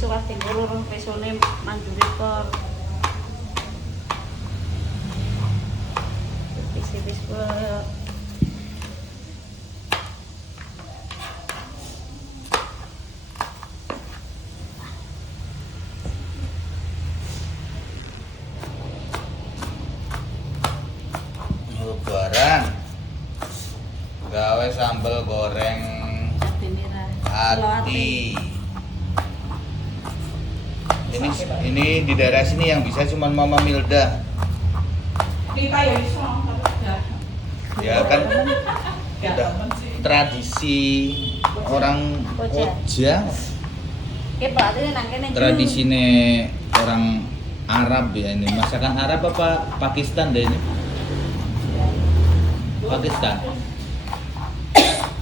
peso ati loro pesone mandure kor. Wis koyo Lebaran gawe sambal goreng ati merah. ati. Ini di daerah sini yang bisa cuma Mama Milda. Ya kan kita tradisi orang Koja. Tradisi orang Arab ya ini. Masakan Arab apa Pakistan deh ini? Pakistan.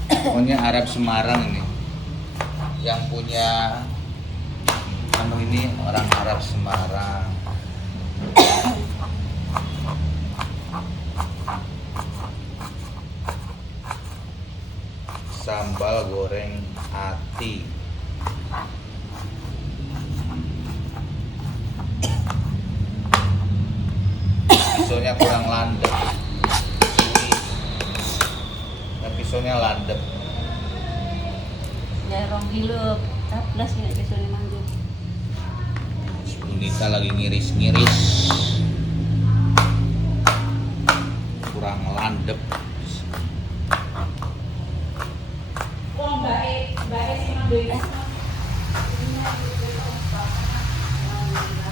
Pokoknya Arab Semarang ini. Yang punya ini orang Arab Semarang. Sambal goreng ati. Pisaunya kurang landep. Pisaunya landep. Ya 2 kilo 14 ya pesone manggung. Bunita lagi ngiris-ngiris. Kurang landep.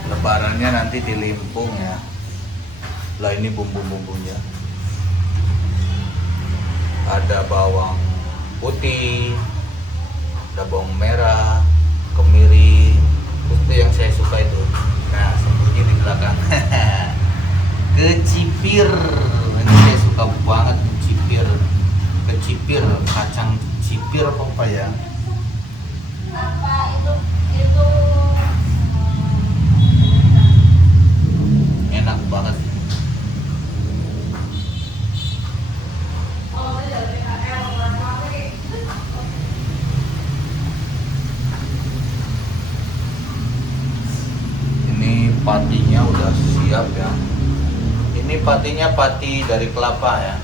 Lebarannya nanti di Limpung ya. Lah ini bumbu-bumbunya. Ada bawang putih, ada bawang merah, kemiri, terus itu yang saya suka itu. Nah, sembunyi di belakang. Kecipir. Ini saya suka banget kecipir. Kecipir, kacang cipir apa ya? Apa itu Enak banget. Ini patinya udah siap ya. Ini patinya pati dari kelapa ya.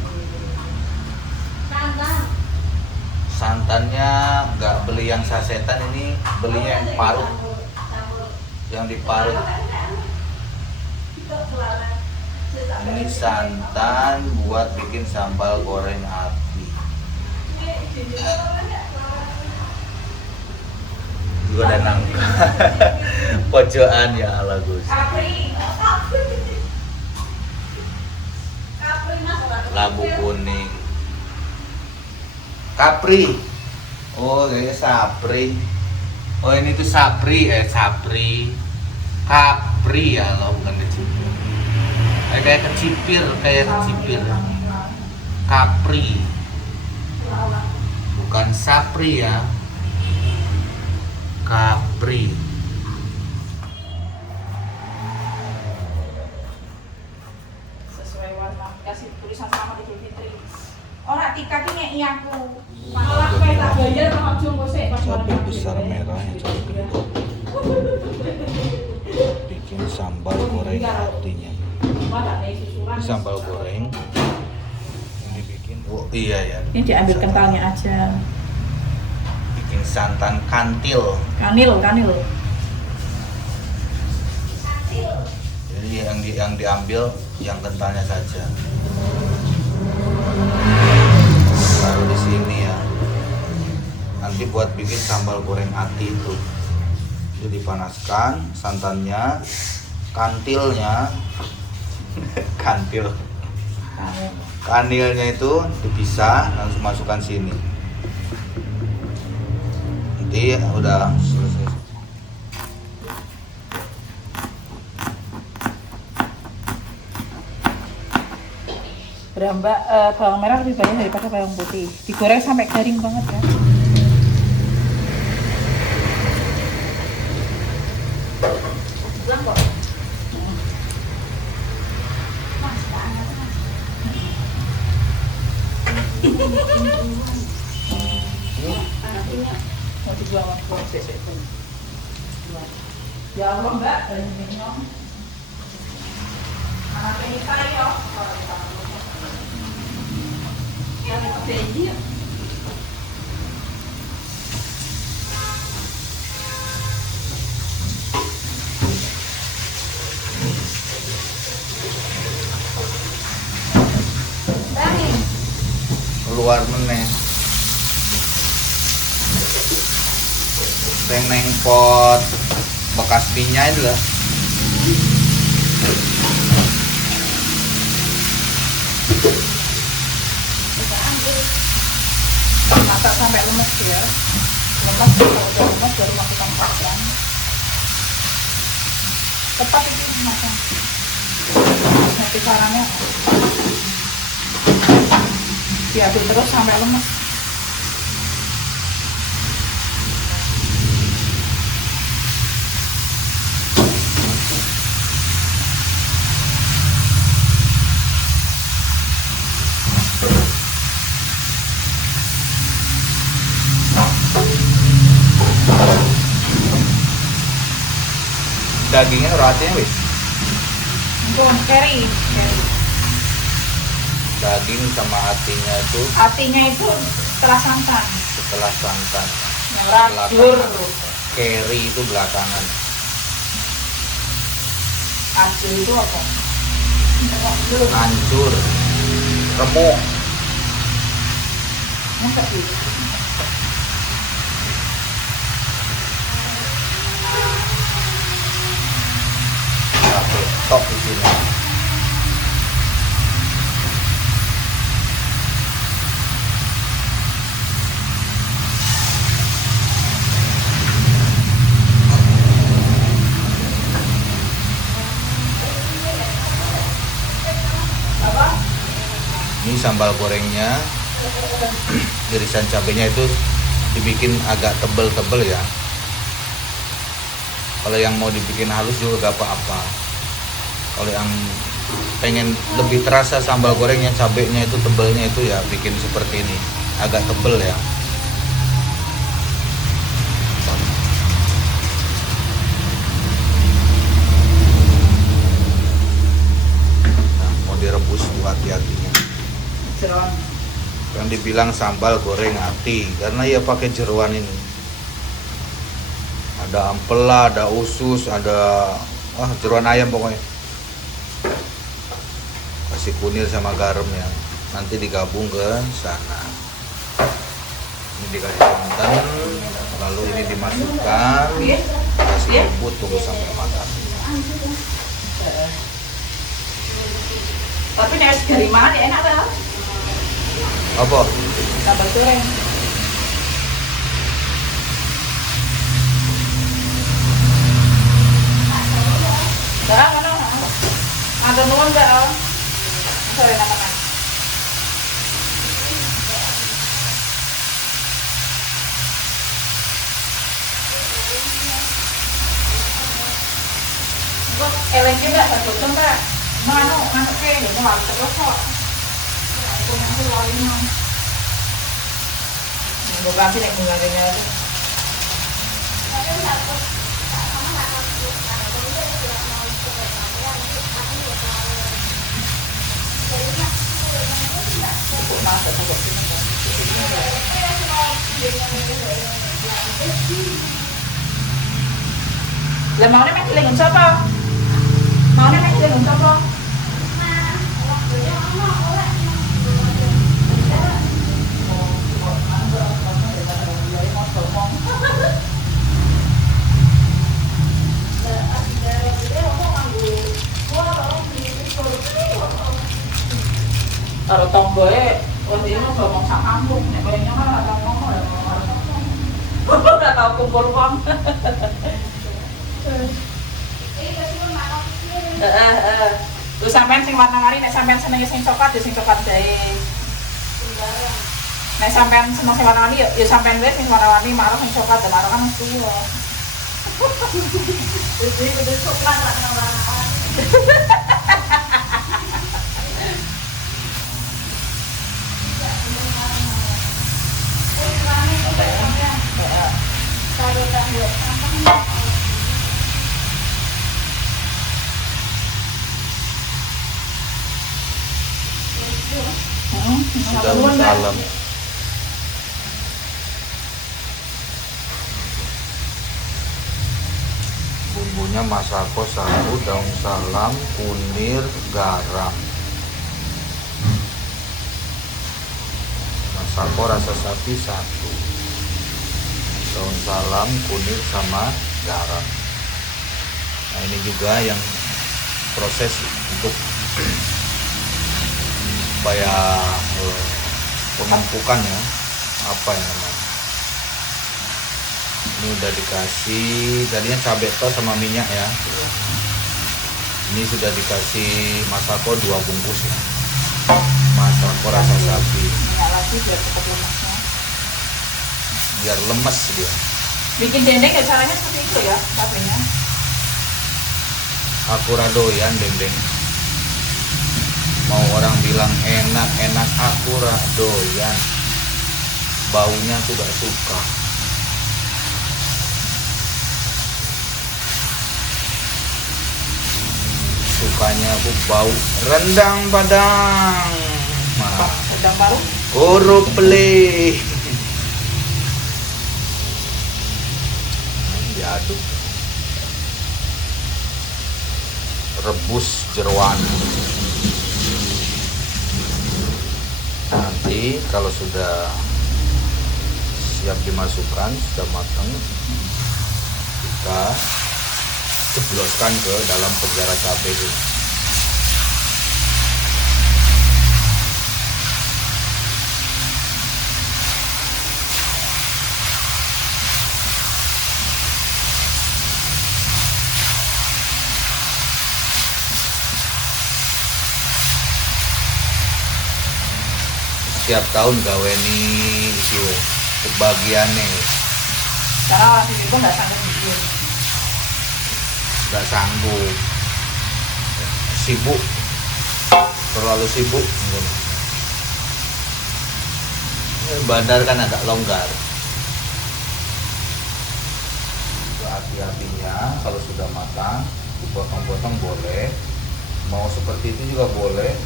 Santannya nggak beli yang sasetan, ini belinya yang parut, yang diparut. Ini santan buat bikin sambal goreng ati. Juga ada nangka. Pojokan ya ala Gus. Labu kuning. Kapri. Oh, kayaknya sapri. Oh, ini tuh sapri, sapri. Kapri ya, lo bukan kecipir. Kayak kecipir, Kapri. Bukan sapri ya. Kapri. Sesuai warna, kasih tulisan sama Idul Fitri. Ora tika ki ngeki aku. Malah kowe tak bayar nang aja engko sik pas Cabai besar merah yang cabai gendut. Bikin sambal goreng atinya. Ini sambal goreng yang dibikin. Oh iya ya. Ini diambil kentalnya aja. Bikin santan kantil. Kanil. Jadi yang diambil yang kentalnya saja. Taruh di sini ya. Nanti buat bikin sambal goreng ati itu. Jadi dipanaskan santannya, kantilnya, kanilnya itu dipisah, langsung masukkan sini. Nanti udah selesai. Bawang merah lebih banyak daripada bawang putih. Digoreng sampai garing banget ya. Mau dibuang sik. Ya Allah Mbak, ini nyong. Anak ini saya. Yang peji. Keluar meneh. Neng pot bekas minyak itu lah. Masak sampai lemes ya. Lemes, kalau udah lemes baru masukkan kacang. Cepat itu masak. Nanti caranya diaduk terus sampai lemes. Dagingnya ratinya wis. Itu keri. Daging sama hatinya itu Hatinya itu setelah santan. setelah santan. Nyorajur. Keri itu belakangan. Ajur itu apa? Hancur. Remuk. Masa gitu? Oke, top di sini. Apa? Ini sambal gorengnya, irisan cabenya itu dibikin agak tebel-tebel ya. Kalau yang mau dibikin halus juga gak apa-apa. Kalau yang pengen lebih terasa sambal gorengnya, cabenya itu tebelnya itu ya bikin seperti ini, agak tebel ya. Nah, mau direbus tuh hati-hatinya. Jeroan. Yang dibilang sambal goreng hati karena ya pakai jeruan ini. Ada ampela, ada usus, ada jeruan ayam pokoknya. Kasih kunir sama garam ya. Nanti digabung ke sana. Ini dikasih santan, lalu ini dimasukkan, kasih bubuk, tunggu sampai matang. Tapi nek dari mana enak tuh? Apa? Sambal goreng. Dah, mana? Ada nuan dah. Sorry, nak makan. Kok eleng juga tak betul tak? Mana masuk ke ini mau terus kok. Aku nanti lari mau. Bukan sih yang mulainya itu. Masak cukup sini. Lah mau nek lengon sapa? Mau nek lengon sapa? Kalau tomboe, waktu itu ngomong sak kampung, nek bayangnya kan ada ngomong ada ngomong. Udah tahu kumpul uang. Lu sampean sing warna-warni, nek sampean seneng sing coklat ya sing coklat dae. Nek sampean seneng sing warna-warni ya sampean wae sing warna-warni, marah sing coklat ya marah kan tuwa. Jadi coklat lah warna-warni. daun salam. Bumbunya masako 1, daun salam, kunir, garam. Masako rasa sapi 1, daun salam, kunir sama garam. Nah ini juga yang proses untuk supaya penumpukan ya, apa yang namanya, ini udah dikasih tadinya cabai tos sama minyak ya, ini sudah dikasih masako 2 bungkus ya, masako rasa sapi minyak lagi biar cepat lemasnya, biar lemes dia. bikin dendeng ya caranya seperti itu ya cabenya. Aku radoyan dendeng, mau orang bilang enak aku radoyan, baunya aku gak suka. Sukanya aku bau rendang padang, Rendang baru koruple. Diaduk, rebus jeroan. Nanti kalau sudah siap dimasukkan, sudah matang, kita jebloskan ke dalam penjara cabai itu. Setiap tahun gaweni itu kebagiannya karena orang sini pun nggak sanggup bikin. nggak sanggup, sibuk, terlalu sibuk. Bandar kan agak longgar. Api-apinya kalau sudah matang dipotong-potong boleh, mau seperti itu juga boleh,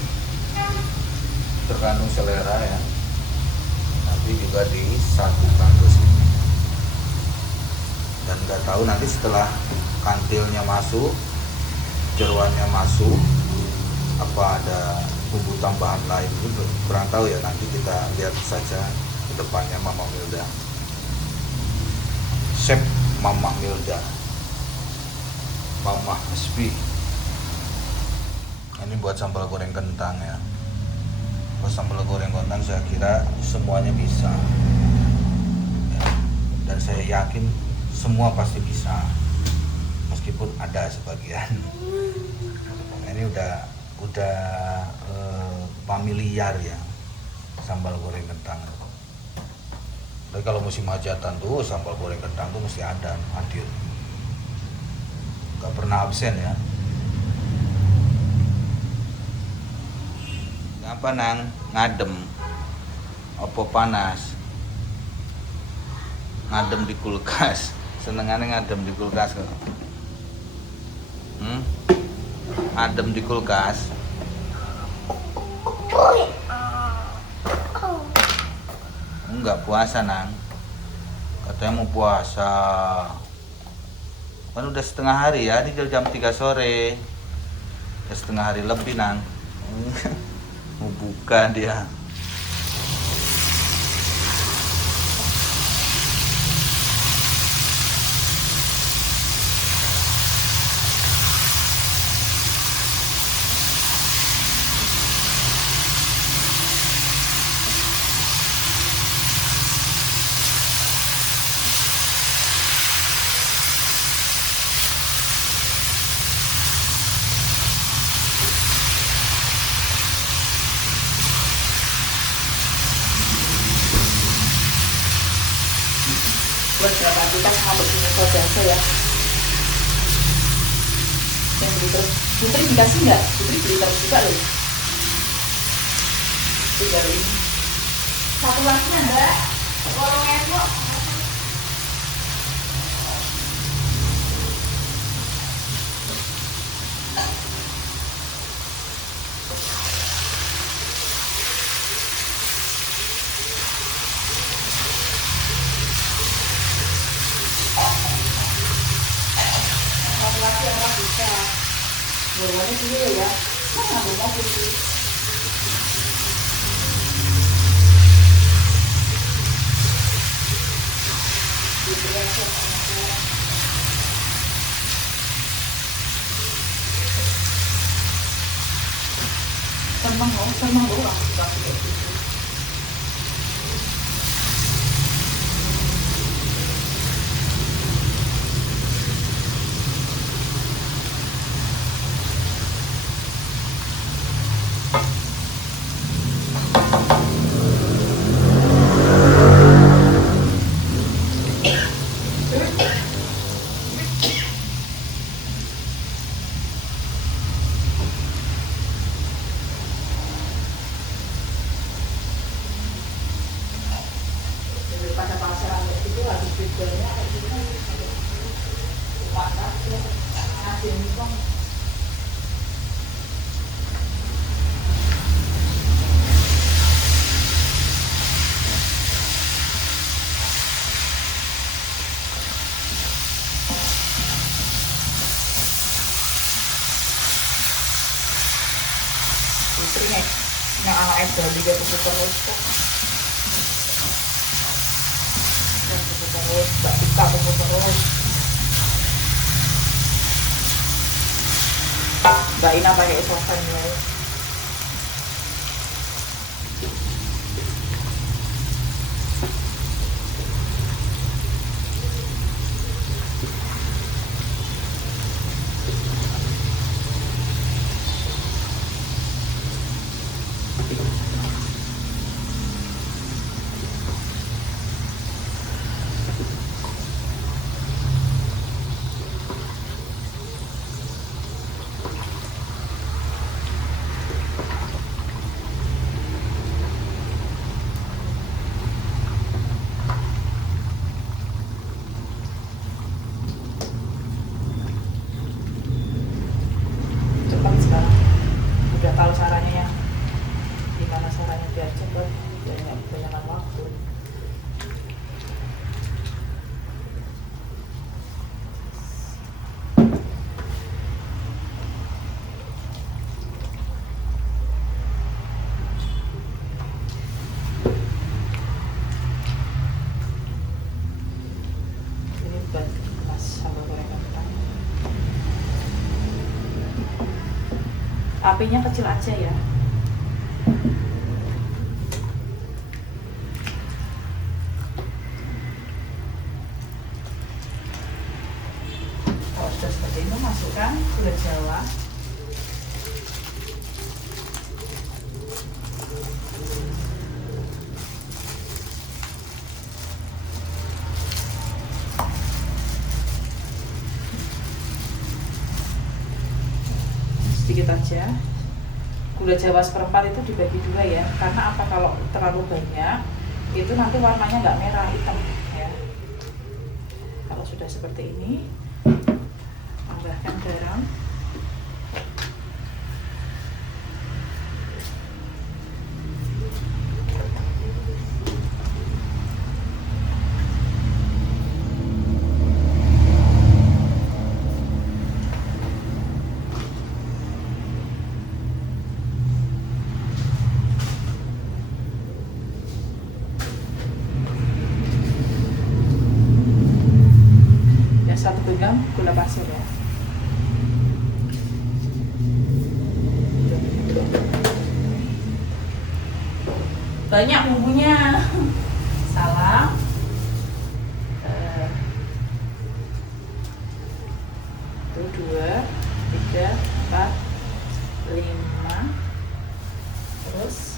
tergantung selera ya. Nanti juga disatukan ke sini. Dan nggak tahu nanti setelah kantilnya masuk, jeroannya masuk, apa ada bumbu tambahan lain itu kurang tahu ya. Nanti kita lihat saja ke depannya Mama Milda, Chef Mama Milda, Mama Hasbi. Ini buat sambal goreng kentang ya. Buat sambal goreng kentang saya kira semuanya bisa ya. Dan saya yakin semua pasti bisa, meskipun ada sebagian. Ini udah familiar ya sambal goreng kentang. Tapi kalau musim hajatan tuh sambal goreng kentang tuh mesti ada, hadir, nggak pernah absen ya. Apa nang ngadem apa panas, ngadem di kulkas, senengannya ngadem di kulkas kok. Adem di kulkas. Enggak puasa nang, katanya mau puasa kan udah setengah hari ya, ini jam 3 sore, udah setengah hari lebih nang. Mau buka dia. Buat berapa kita ngambil punya saudara ya. Yang beli terus, Putri dikasih nggak? Putri beli terus juga loh. Itu baru ini. Satu lagi ada, kalau ngelok. bisa. Bawahnya dulu ya. Mana mau pilih? Seneng loh aku suka kayak gitu. Pada pasaran itu habis bedanya kayak gitu kan ngasih mumpung. Istrinya anak Ebali dia tutup terus kok. Terus Mbak Tika terus Mbak Ina pakai isofen ya. Tahu caranya ya, gimana caranya biar cepat, biar nggak kebanyakan waktu. Ini buat mas sambal goreng kentang. Apinya kecil aja ya. Kalau sudah seperti itu masukkan gula Jawa. Sedikit aja. Gula Jawa seperempat itu dibagi dua ya, karena apa, kalau terlalu banyak itu nanti warnanya nggak merah, hitam ya. Kalau sudah seperti ini, tambahkan garam. Satu genggam gula pasir ya. Banyak bumbunya. Salam. 1, 2, 3, 4, 5. Terus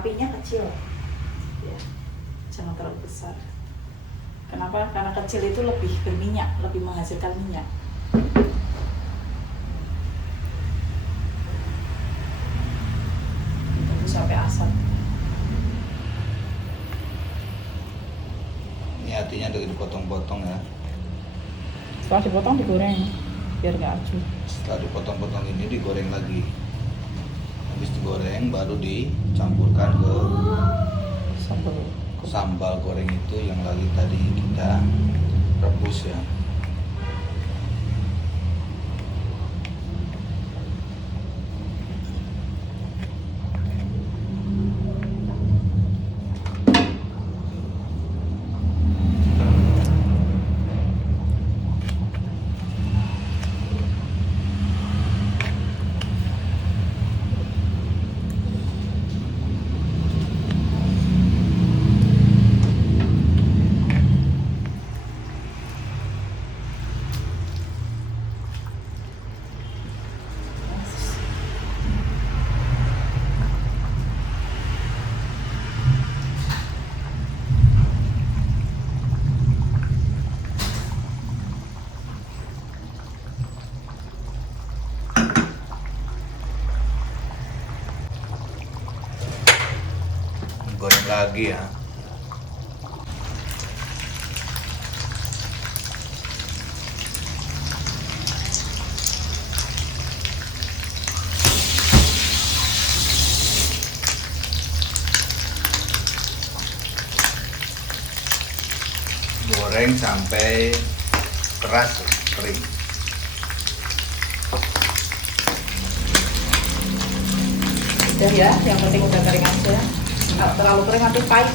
apinya kecil ya, jangan terlalu besar. Kenapa? Karena kecil itu lebih berminyak, lebih menghasilkan minyak. Tunggu sampai asam. Ini hatinya udah dipotong-potong ya. Setelah dipotong digoreng biar nggak acuh. Setelah dipotong-potong ini digoreng lagi. Habis digoreng baru dicampurkan ke sambal goreng itu yang lagi tadi kita rebus ya. Goreng lagi ya. Goreng sampai keras, kering. Udah ya, yang penting udah kering aja. Nggak terlalu kering nanti pahit.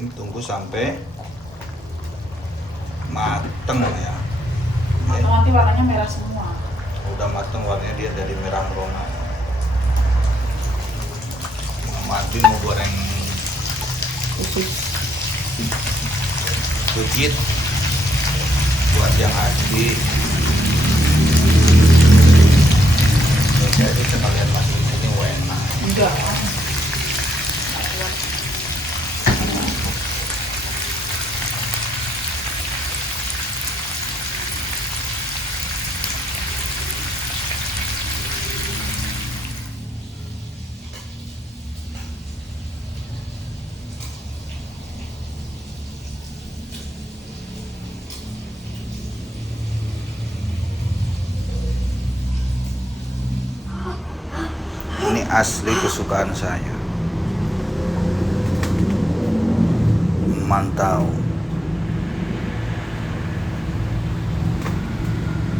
Ini tunggu sampai mateng ya. Matang nanti warnanya merah semua. Udah mateng warnanya dia dari merah merona. Mati mau goreng Khusus. kujit buat yang asli. Jadi sekalian masuk di sini enak. Enggak. Ini asli kesukaan saya. Mantau.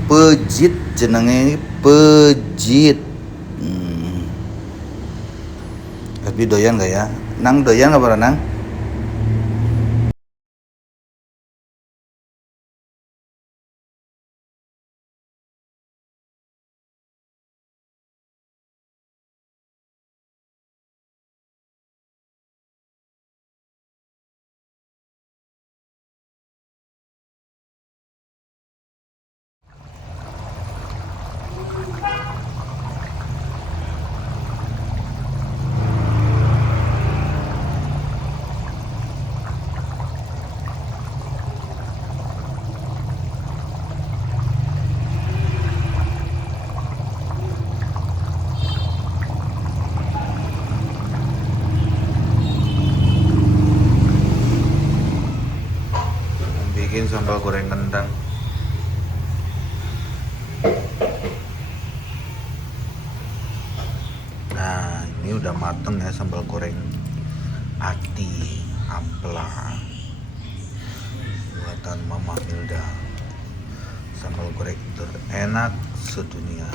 Pejit jenenge pejit. Tapi doyan gak ya? Nang doyan gak para nang? bikin sambal goreng kentang. Nah, ini udah mateng ya sambal goreng ati ampela buatan Mama Hilda. Sambal goreng terenak sedunia.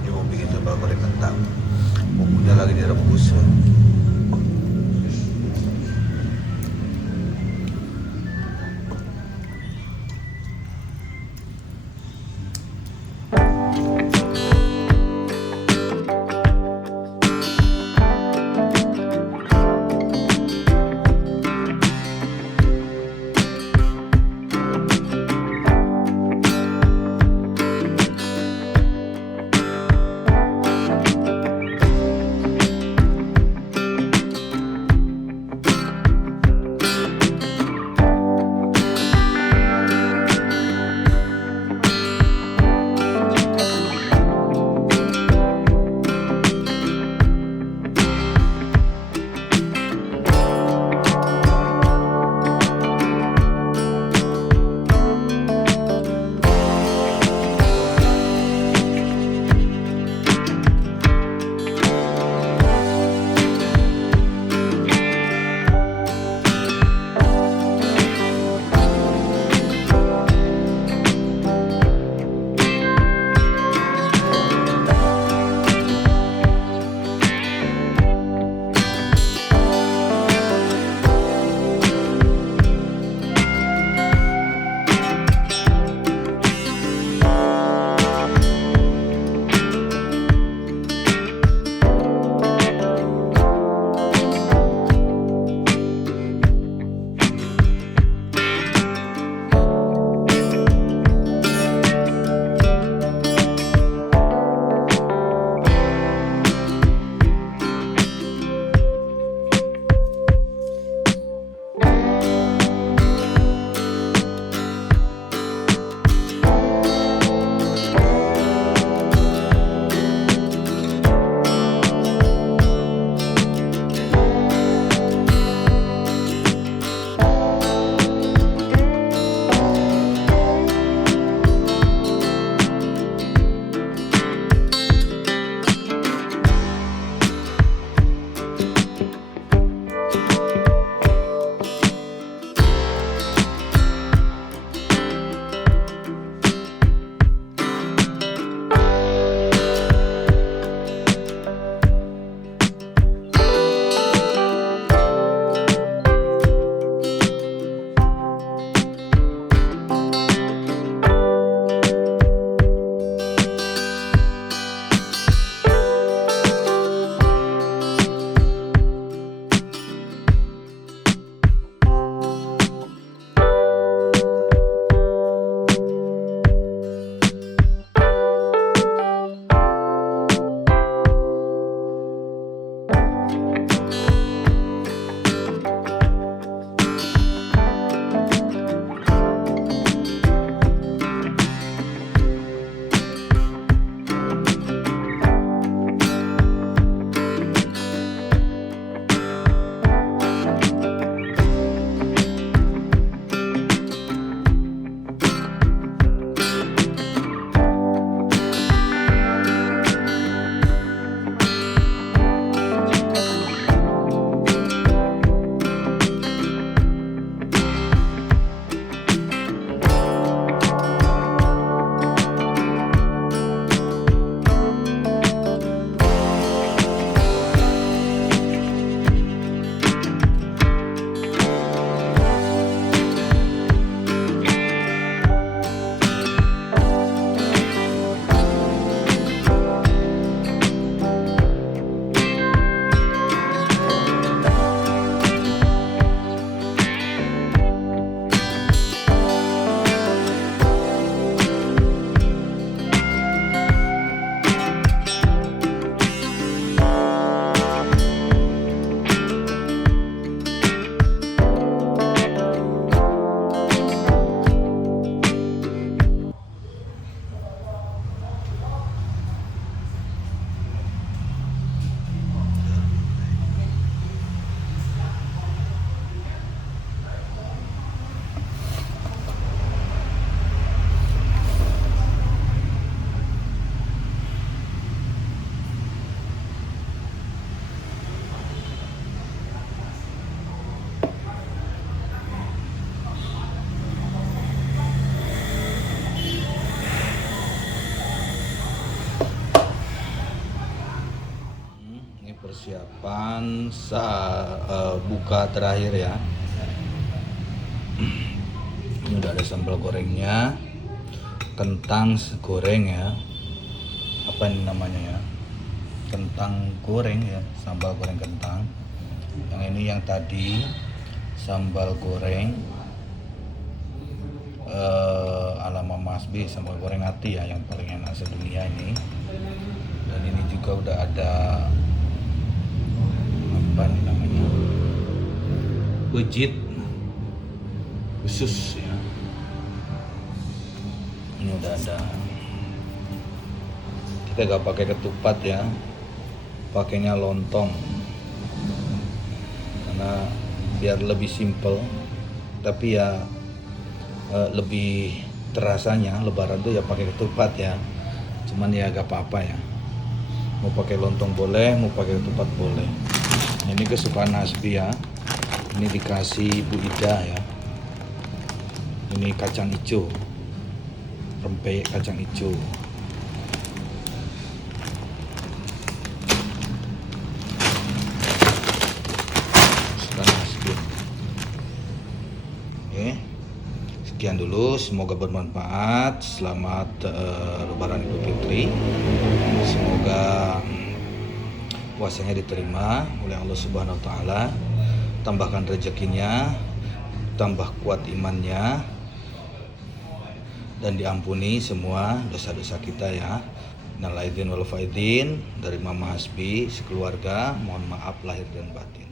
Ini mau bikin sambal goreng kentang, bumbunya lagi direbus ya. persiapan buka terakhir ya. Ini udah ada sambal gorengnya, kentang goreng ya, apa ini namanya ya, kentang goreng ya, sambal goreng kentang. Yang ini yang tadi sambal goreng ala Mama Hasbi, sambal goreng hati ya, yang paling enak sedunia ini. Dan ini juga udah ada apa nih namanya, wajit khusus ya. Ini udah ada. Kita gak pakai ketupat ya, pakainya lontong karena biar lebih simple, tapi ya lebih terasanya lebaran tuh ya pakai ketupat ya. Cuman ya gak apa-apa ya, mau pakai lontong boleh, mau pakai ketupat boleh. Ini kesukaan Hasbi ya. Ini dikasih Bu Ida ya. Ini kacang hijau, rempeyek kacang hijau. Kesukaan Hasbi. Oke, sekian dulu. Semoga bermanfaat. Selamat Lebaran Idul Fitri. Semoga puasanya diterima oleh Allah Subhanahu wa taala, tambahkan rezekinya, tambah kuat imannya, dan diampuni semua dosa-dosa kita ya. Minal aidin wal faidin, dari Mama Hasbi sekeluarga, mohon maaf lahir dan batin.